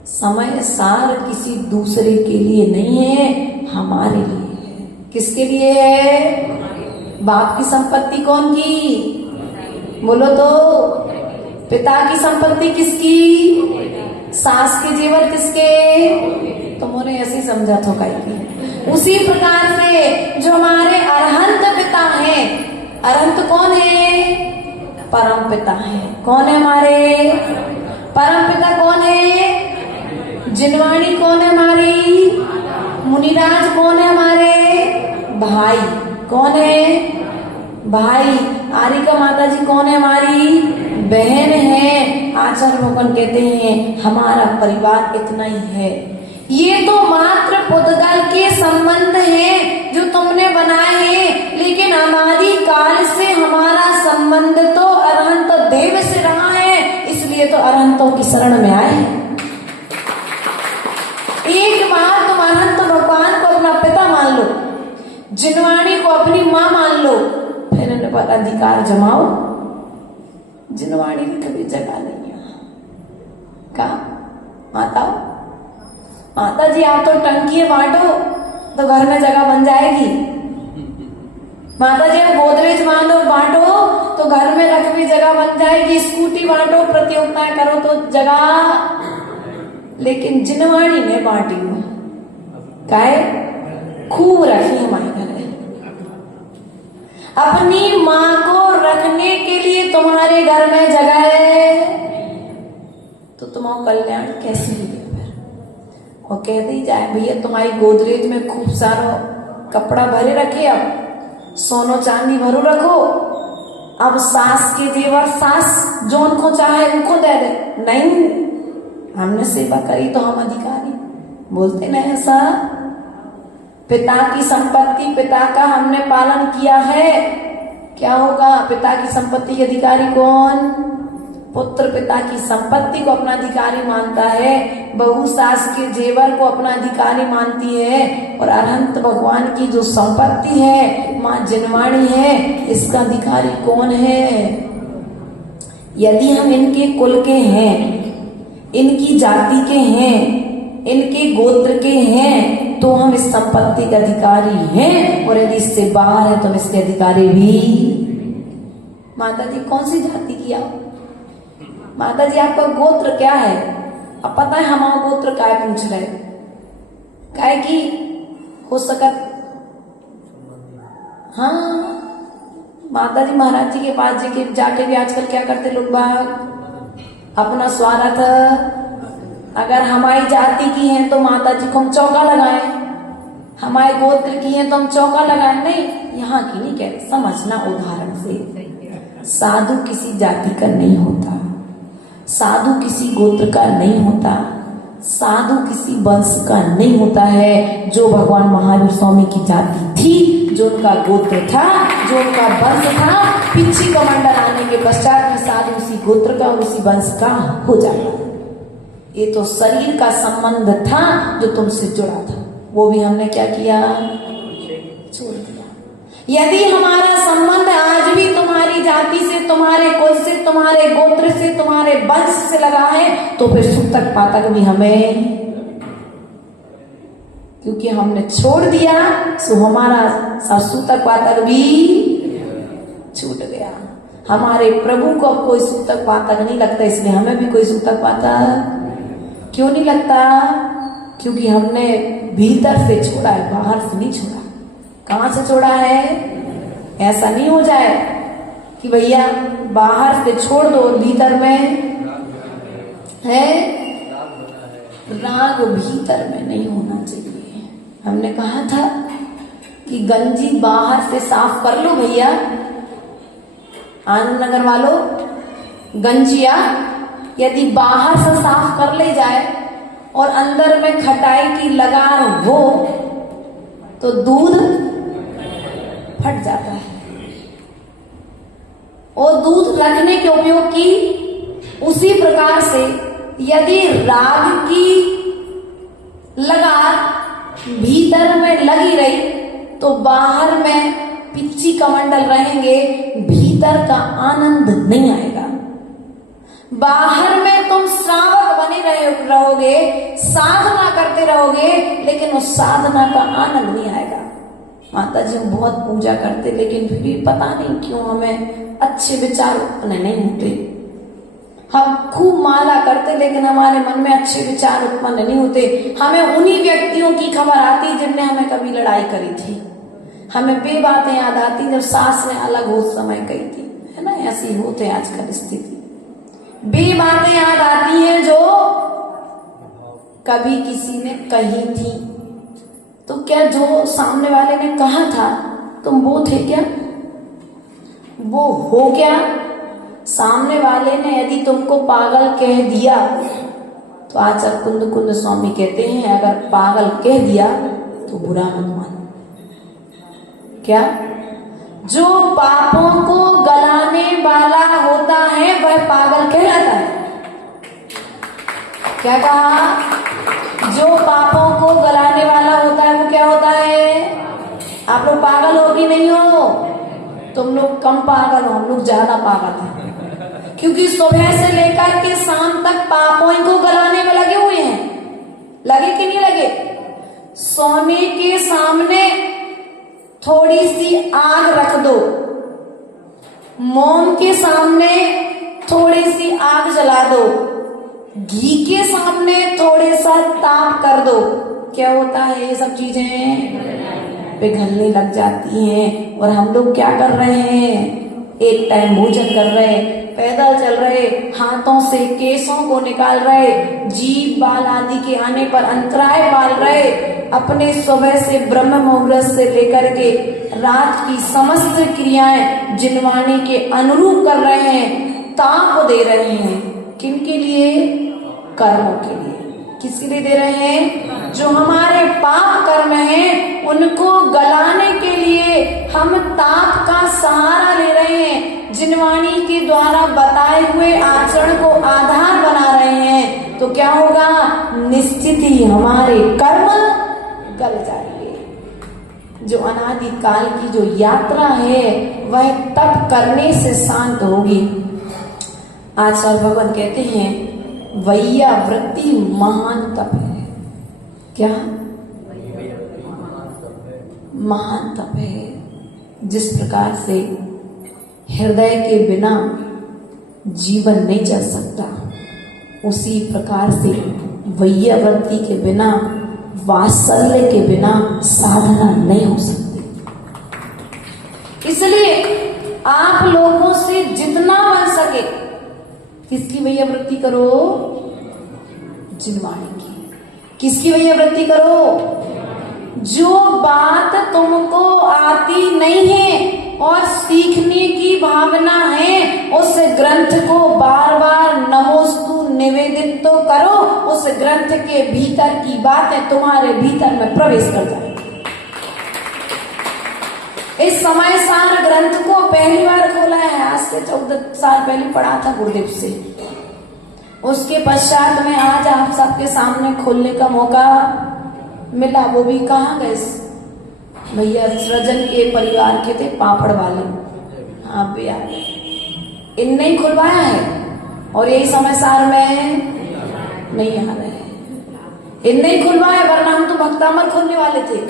समय सार किसी दूसरे के लिए नहीं है, हमारे लिए है। किसके लिए है? बाप की संपत्ति कौन की? बोलो तो। पिता की संपत्ति किसकी? सास के जेवर किसके? तुमने ऐसे समझा तो कहीं। उसी प्रकार से जो हमारे अरहंत पिता हैं, अरहंत कौन है? परम पिता है। कौन है हमारे परम पिता? कौन है? जिनवाणी कौन है हमारी? मुनिराज कौन है हमारे? भाई। कौन है? भाई। आरिका माता जी कौन है हमारी? बहन है। आचार्य भगवान कहते हैं हमारा परिवार इतना ही है। ये तो मात्र पुद्गल के संबंध हैं जो तुमने बनाए हैं, लेकिन अनादि काल से हमारा संबंध तो अरहंत देव से रहा है, इसलिए तो अरहंतों की शरण में आए। एक बार तुम अरहंत भगवान को अपना पिता मान लो, जिनवाणी को अपनी माँ मान लो, फिर इन पर अधिकार जमाओ। जिनवाणी की कभी जगह नहीं है। कहा माता जी आप तो टंकी बांटो तो घर में जगह बन जाएगी। माता जी आप गोदरेज बांटो तो घर में रख भी जगह बन जाएगी। स्कूटी बांटो, प्रतियोगिताएं करो तो जगह। लेकिन जिनवाणी ने बांटी हूं, काहे? खूब रखी हमारे घर में। अपनी माँ को रखने के लिए तुम्हारे घर में जगह है तो तुम्हारा कल्याण कैसे होगा? और कह दी जाए भैया तुम्हारी गोदरेज में खूब सारा कपड़ा भरे रखे, अब सोनो चांदी भरो रखो, अब सास के जेवर सास जोन को चाहे उनको दे दे। नहीं, हमने सेवा करी तो हम अधिकारी, बोलते नहीं ऐसा। पिता की संपत्ति, पिता का हमने पालन किया है, क्या होगा? पिता की संपत्ति के अधिकारी कौन? पुत्र पिता की संपत्ति को अपना अधिकारी मानता है, बहू सास के जेवर को अपना अधिकारी मानती है, और अनंत भगवान की जो संपत्ति है, माँ जिनवाणी है, इसका अधिकारी कौन है? यदि हम इनके कुल के हैं, इनकी जाति के हैं, इनके गोत्र के हैं, तो हम इस संपत्ति के अधिकारी हैं, और यदि इससे बाहर है तो हम इसके अधिकारी भी। माता जी कौन सी जाति की आप? माता जी आपका गोत्र क्या है? अब पता है हमारा गोत्र काय पूछ रहे, काय की हो सकत? हाँ, माता जी महाराज जी के पास जाके भी आजकल क्या करते लोग बाग? अपना स्वार्थ, अगर हमारी जाति की हैं तो माता जी को हम चौका लगाएं, हमारे गोत्र की हैं तो हम चौका लगाएं। नहीं, यहाँ की नहीं कहते, समझना उदाहरण से। साधु किसी जाति का नहीं होता, साधु किसी गोत्र का नहीं होता, साधु किसी वंश का नहीं होता है। जो भगवान महावीर स्वामी की जाति थी, जो उनका गोत्र था, जो उनका वंश था, पिछी कमंडल आने के पश्चात में साधु उसी गोत्र का और उसी वंश का हो जाता। ये तो शरीर का संबंध था जो तुमसे जुड़ा था, वो भी हमने क्या किया? छोड़ दिया। यदि हमारा संबंध आज भी तुम्हारी जाति से, तुम्हारे कुल से, तुम्हारे गोत्र से, तुम्हारे वंश से लगा है, तो फिर सूतक पातक भी हमें, क्योंकि हमने छोड़ दिया, सो हमारा सूतक पातक भी छूट गया। हमारे प्रभु को अब कोई सूतक पातक नहीं लगता, इसलिए हमें भी कोई सूतक पातक क्यों नहीं लगता? क्योंकि हमने भीतर से छोड़ा है, बाहर से नहीं छोड़ा। कहां से छोड़ा है? ऐसा नहीं हो जाए कि भैया बाहर से छोड़ दो, भीतर में है राग, भीतर में नहीं होना चाहिए। हमने कहा था कि गंजी बाहर से साफ कर लो भैया, आनंद नगर वालों, गंजिया यदि बाहर से साफ कर ले जाए और अंदर में खटाई की लगार हो तो दूध फट जाता है। और दूध रखने के उपयोग की उसी प्रकार से यदि राग की लगार भीतर में लगी रही तो बाहर में पिच्ची कमंडल रहेंगे, भीतर का आनंद नहीं आएगा। बाहर में तुम श्रावक बने रहोगे, साधना करते रहोगे, लेकिन उस साधना का आनंद नहीं आएगा। माता जी हम बहुत पूजा करते, लेकिन फिर भी पता नहीं क्यों हमें अच्छे विचार उत्पन्न नहीं होते। हम खूब माला करते, लेकिन हमारे मन में अच्छे विचार उत्पन्न नहीं होते। हमें उन्हीं व्यक्तियों की खबर आती जिनने हमें कभी लड़ाई करी थी। हमें वे बातें याद आती जब सास ने अलग हो समय कही थी, है ना? ऐसी होते आजकल स्थिति। वे बातें याद आती हैं जो कभी किसी ने कही थी। तो क्या जो सामने वाले ने कहा था तुम वो थे क्या? वो हो क्या? सामने वाले ने यदि तुमको पागल कह दिया तो आचार्य कुंद कुंद स्वामी कहते हैं अगर पागल कह दिया तो बुरा मत मानो। क्या? जो पापों को गलाने वाला होता है वह पागल कहलाता है। क्या कहा? जो पापों को गलाने वाला होता है वो क्या होता है? आप लोग पागल हो कि नहीं हो? तुम लोग कम पागल हो, हम लोग ज्यादा पागल हैं, क्योंकि सुबह से लेकर के शाम तक पापों को गलाने में लगे हुए हैं। लगे कि नहीं लगे? सोने के सामने थोड़ी सी आग रख दो, मोम के सामने थोड़ी सी आग जला दो, घी के सामने थोड़े सा ताप कर दो, क्या होता है? ये सब चीजें पिघलने लग जाती हैं। और हम लोग क्या कर रहे हैं? एक टाइम भोजन कर रहे, पैदल चल रहे, हाथों से केसों को निकाल रहे, जीभ बाल आदि के आने पर अंतराय पाल रहे, अपने सुबह से ब्रह्म मुहूर्त से लेकर के रात की समस्त क्रियाएं जिनवाणी के अनुरूप कर रहे हैं, ताप दे रहे हैं। किनके लिए? कर्मों के लिए। किसके लिए दे रहे हैं? जो हमारे पाप कर्म हैं उनको गलाने के लिए हम ताप का सहारा ले रहे हैं, जिनवाणी के द्वारा बताए हुए आचरण को आधार बना रहे हैं। तो क्या होगा? निश्चित ही हमारे कर्म गल जाएंगे। जो अनादि काल की जो यात्रा है वह तप करने से शांत होगी। आचार्य भगवान कहते हैं वैयावृत्ति महान तप है। क्या? महान तप है। जिस प्रकार से हृदय के बिना जीवन नहीं चल सकता, उसी प्रकार से वैयावृत्ति के बिना, वात्सल्य के बिना साधना नहीं हो सकती। इसलिए आप लोगों से जितना बन सके किसकी वैयावृत्ति करो? जिनवाणी की। किसकी वैयावृत्ति करो? जो बात तुमको आती नहीं है और सीखने की भावना है, उस ग्रंथ को बार बार नमोस्तु निवेदित तो करो। उस ग्रंथ के भीतर की बातें तुम्हारे भीतर में प्रवेश कर जाए। इस समय सार ग्रंथ को पहली बार खोला है, आज से 14 साल पहले पढ़ा था गुरुदेव से। उसके पश्चात में आज आप सबके सामने खोलने का मौका मिला। वो भी कहाँ गए? भैया सृजन के परिवार के थे, पापड़ वाले। हाँ भैया, इनने ही खुलवाया है और यही समय सार में नहीं आ रहे हैं। इनने ही खुलवाया, वरना हम तो भक्तामर खोलने वाले थे,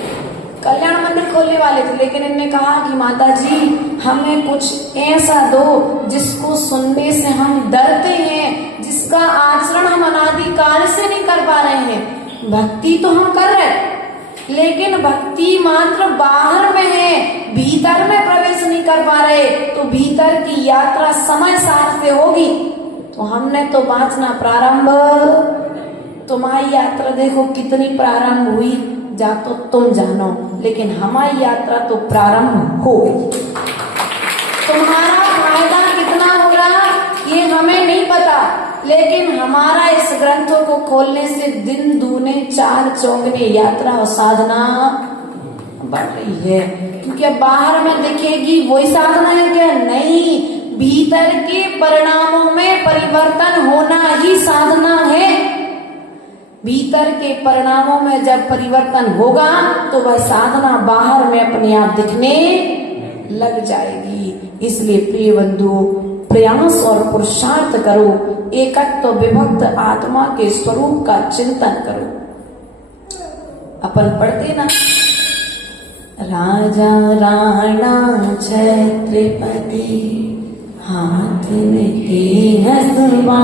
कल्याण मंदिर खोलने वाले थे। लेकिन इनने कहा कि माता जी हमें कुछ ऐसा दो जिसको सुनने से हम डरते हैं, जिसका आचरण हम अनादि काल से नहीं कर पा रहे हैं। भक्ति तो हम कर रहे हैं, लेकिन भक्ति मात्र बाहर में है, भीतर में प्रवेश नहीं कर पा रहे। तो भीतर की यात्रा समय साथ से होगी। तो हमने तो बांचना प्रारंभ, तुम्हारी यात्रा देखो कितनी प्रारंभ हुई, जा तो तुम जानो, लेकिन हमारी यात्रा तो प्रारंभ हो गई। तुम्हारा फायदा कितना होगा ये हमें नहीं पता, लेकिन हमारा इस ग्रंथों को खोलने से दिन दूने चार चौगने यात्रा और साधना बढ़ रही है। क्योंकि अब बाहर में दिखेगी वही साधना है क्या? नहीं, भीतर के परिणामों में परिवर्तन होना ही साधना है। भीतर के परिणामों में जब परिवर्तन होगा तो वह साधना बाहर में अपने आप दिखने लग जाएगी। इसलिए प्रिय बंधु, प्रयास और पुरुषार्थ करो, एकत्व विभक्त आत्मा के स्वरूप का चिंतन करो। अपन पढ़ते ना, राजा राणा छत्रपति हाथ में हसवा,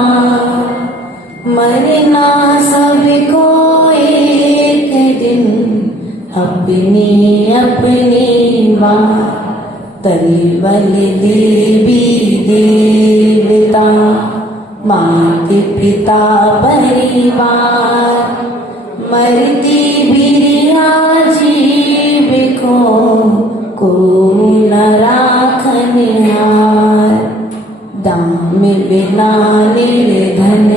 मरना सबको एक दिन अपनी अपनी बात। तलबल देवी देवता माता पिता परिवार, मरती बिरिया जीव को न राखनिहार। दाम बिना निर्धन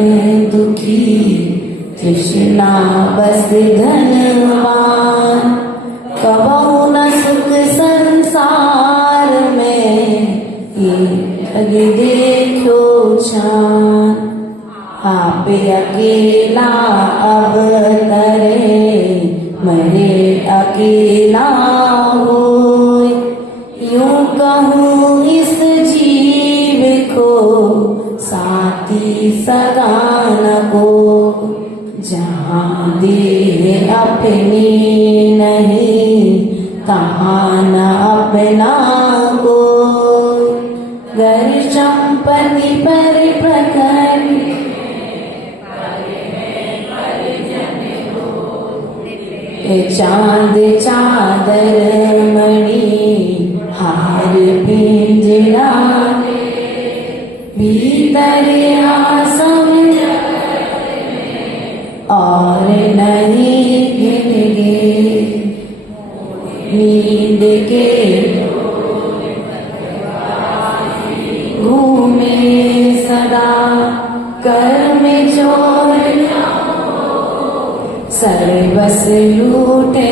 दुखी, तृष्णा बस धनवान। कबहु न सुख संसार में, ये देखो छान। आप अकेला अब तरे, मरे अकेला होय। यूं कहूँ इस जीव को साथी सगान को, जहाँ दे अपनी नहीं तहाँ न अपना को। घर संपत्ति पर प्रखर, चांद चादर मणि हार पिंजरा, भीतर आसम और नहीं गिर गे। बस लूटे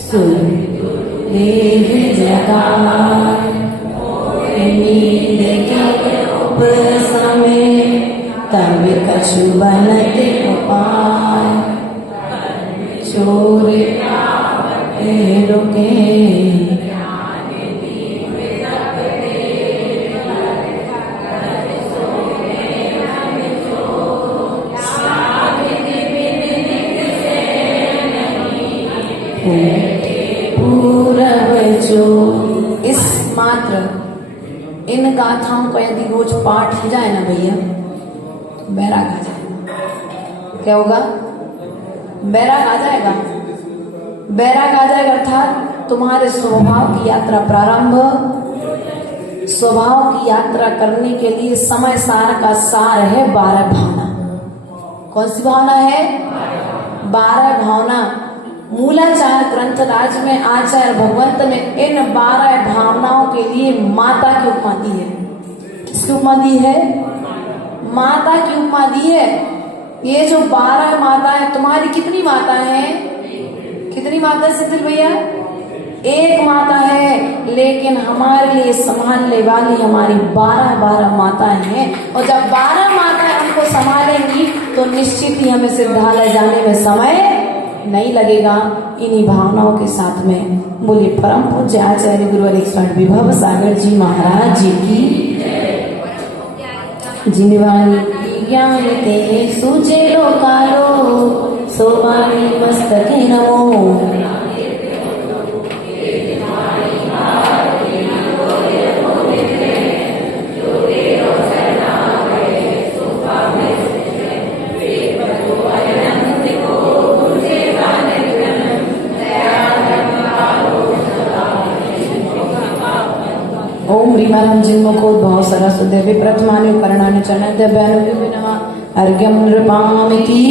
सुदेह जगाए, नींद के उपसमय तब कछु बनत उपाय, चोर रुके पूरब जो। इस मात्र इन गाथाओं का यदि रोज पाठ हो जाए ना भैया, बैराग आ जाएगा। क्या होगा? बैराग आ जाएगा। बैराग आ जाएगा अर्थात तुम्हारे स्वभाव की यात्रा प्रारंभ। स्वभाव की यात्रा करने के लिए समय सार का सार है 12 भावना। कौन सी भावना है? 12 भावना। मूलाचार ग्रंथ राज में आचार्य भगवंत ने इन 12 भावनाओं के लिए माता की उपमा दी है। किसकी उपमा दी है? माता की उपमा दी है। ये जो 12 माता है, तुम्हारी कितनी माता है? कितनी माता है सिद्धिल भैया? एक माता है, लेकिन हमारे लिए संभालने वाली हमारी 12 माताएं हैं। और जब 12 माताएं हमको संभालेंगी तो निश्चित ही हमें सिद्धालय जाने में समय नहीं लगेगा। इन्हीं भावनाओं के साथ में बोले परम पूज्य आचार्य गुरुवर एक्सपर्ट विभव सागर जी महाराज जी की जिनवाणी ज्ञान ते सूचे लोकालो सोमानी मस्तके नमो। ओम ह्रीमां जिन्मुखोद्भव सरस्वती प्रथमानि करणानि च नद्यभ्यानि अर्घ्यं नृपामि की।